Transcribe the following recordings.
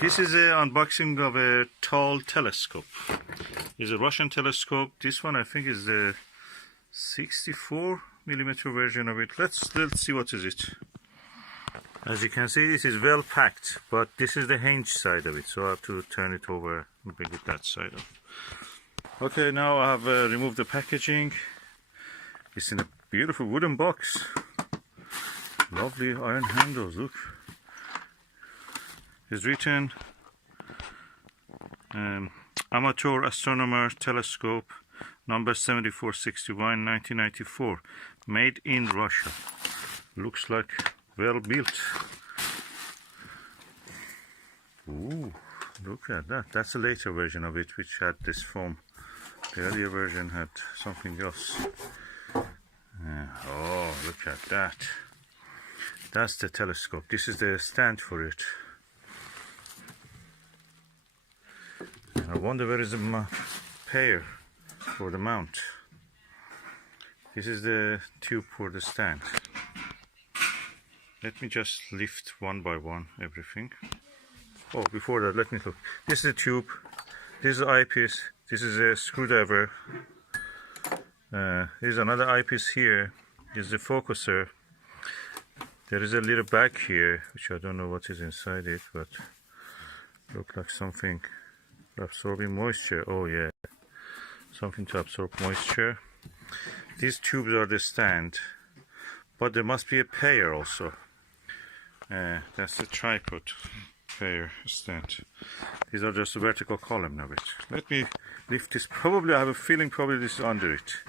This is an unboxing of a TAL telescope. It's a Russian telescope. This one I think is the 64mm version of it. Let's see what is it. As you can see, this is well packed, but this is the hinge side of it, so I have to turn it over and bring it that side up. Okay, now I have removed the packaging. It's in a beautiful wooden box. Lovely iron handles, look. It's written Amateur Astronomer Telescope number 7461 1994, made in Russia. Looks like well built. Ooh, look at that. That's a later version of it, which had this foam. The earlier version had something else. Oh, look at that. That's the telescope. This is the stand for it. I wonder where is the pair for the mount. This is the tube for the stand. Let me just lift one by one everything. Oh, before that, let me look. This is the tube. This is the eyepiece. This is a screwdriver. There's another eyepiece here. This is the focuser. There is a little bag here, which I don't know what is inside it, but looks like something absorbing moisture. Oh yeah, something to absorb moisture. These tubes are the stand, but there must be a pair also. That's the tripod pair stand. These are just a vertical column of it. Let me lift this. Probably I have a feeling probably this is under it.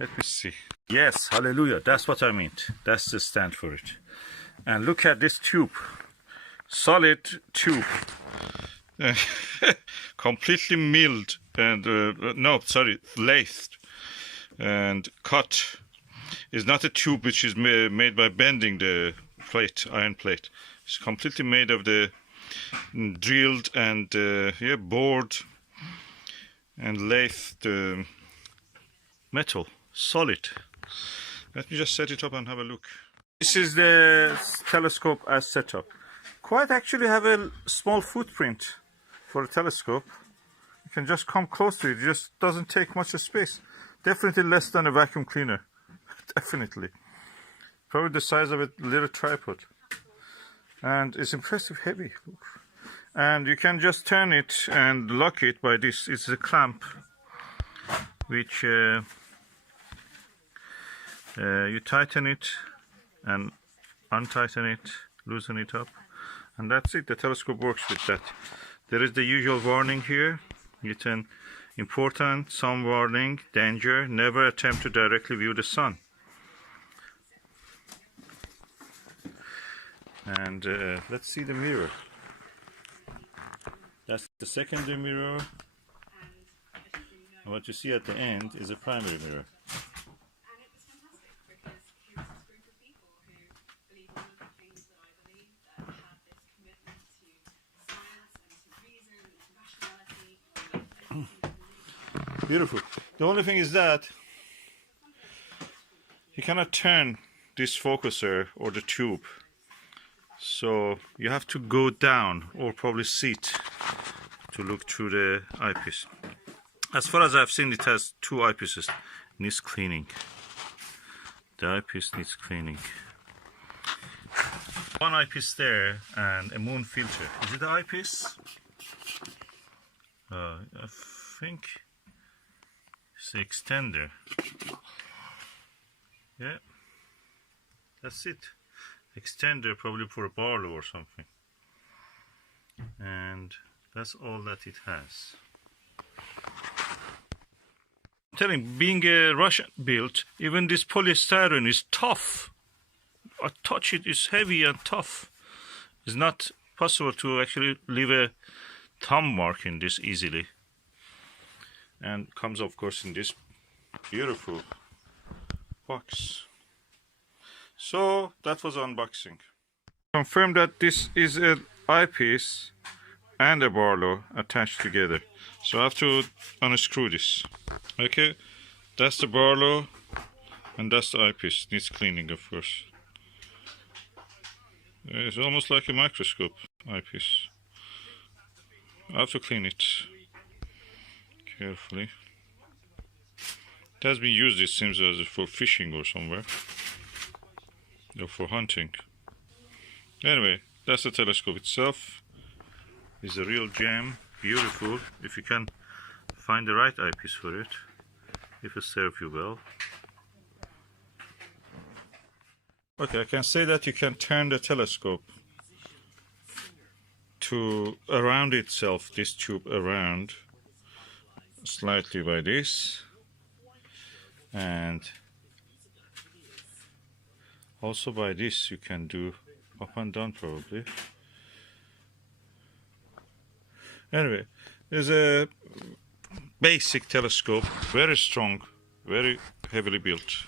Let me see. Yes, hallelujah, that's what I meant. That's the stand for it. And look at this tube. Solid tube. Completely milled and lathed and cut. It's not a tube which is made by bending the plate, iron plate. It's completely made of the drilled and bored and lathed metal, solid. Let me just set it up and have a look. This is the telescope as set up. Quite actually have a small footprint for a telescope. You can just come close to it. It just doesn't take much space. Definitely less than a vacuum cleaner. Definitely. Probably the size of a little tripod. And it's impressive heavy. And you can just turn it and lock it by this. It's a clamp which you tighten it and untighten it, loosen it up, and that's it. The telescope works with that. There is the usual warning here. Written, important, some warning, danger, never attempt to directly view the sun. And let's see the mirror. That's the secondary mirror. And what you see at the end is a primary mirror. Beautiful. The only thing is that you cannot turn this focuser or the tube, so you have to go down or probably sit to look through the eyepiece. As far as I've seen, it has two eyepieces. Needs cleaning. The eyepiece needs cleaning. One eyepiece there and a moon filter. Is it the eyepiece? I think it's the extender. Yeah, that's it. Extender probably for a Barlow or something. And that's all that it has. I'm telling you, being a Russian built, even this polystyrene is tough. I touch it, it's heavy and tough. It's not possible to actually leave a thumb mark in this easily. And comes of course in this beautiful box. So that was unboxing. Confirm that this is an eyepiece and a Barlow attached together. So I have to unscrew this. Okay, that's the Barlow and that's the eyepiece. Needs cleaning, of course. It's almost like a microscope eyepiece. I have to clean it carefully. It has been used, it seems, as for fishing or somewhere, or for hunting. Anyway, that's the telescope itself. It's a real gem, beautiful. If you can find the right eyepiece for it, if it serves you well. Okay, I can say that you can turn the telescope to around itself, this tube around slightly by this, and also by this you can do up and down probably. Anyway, there's a basic telescope, very strong, very heavily built.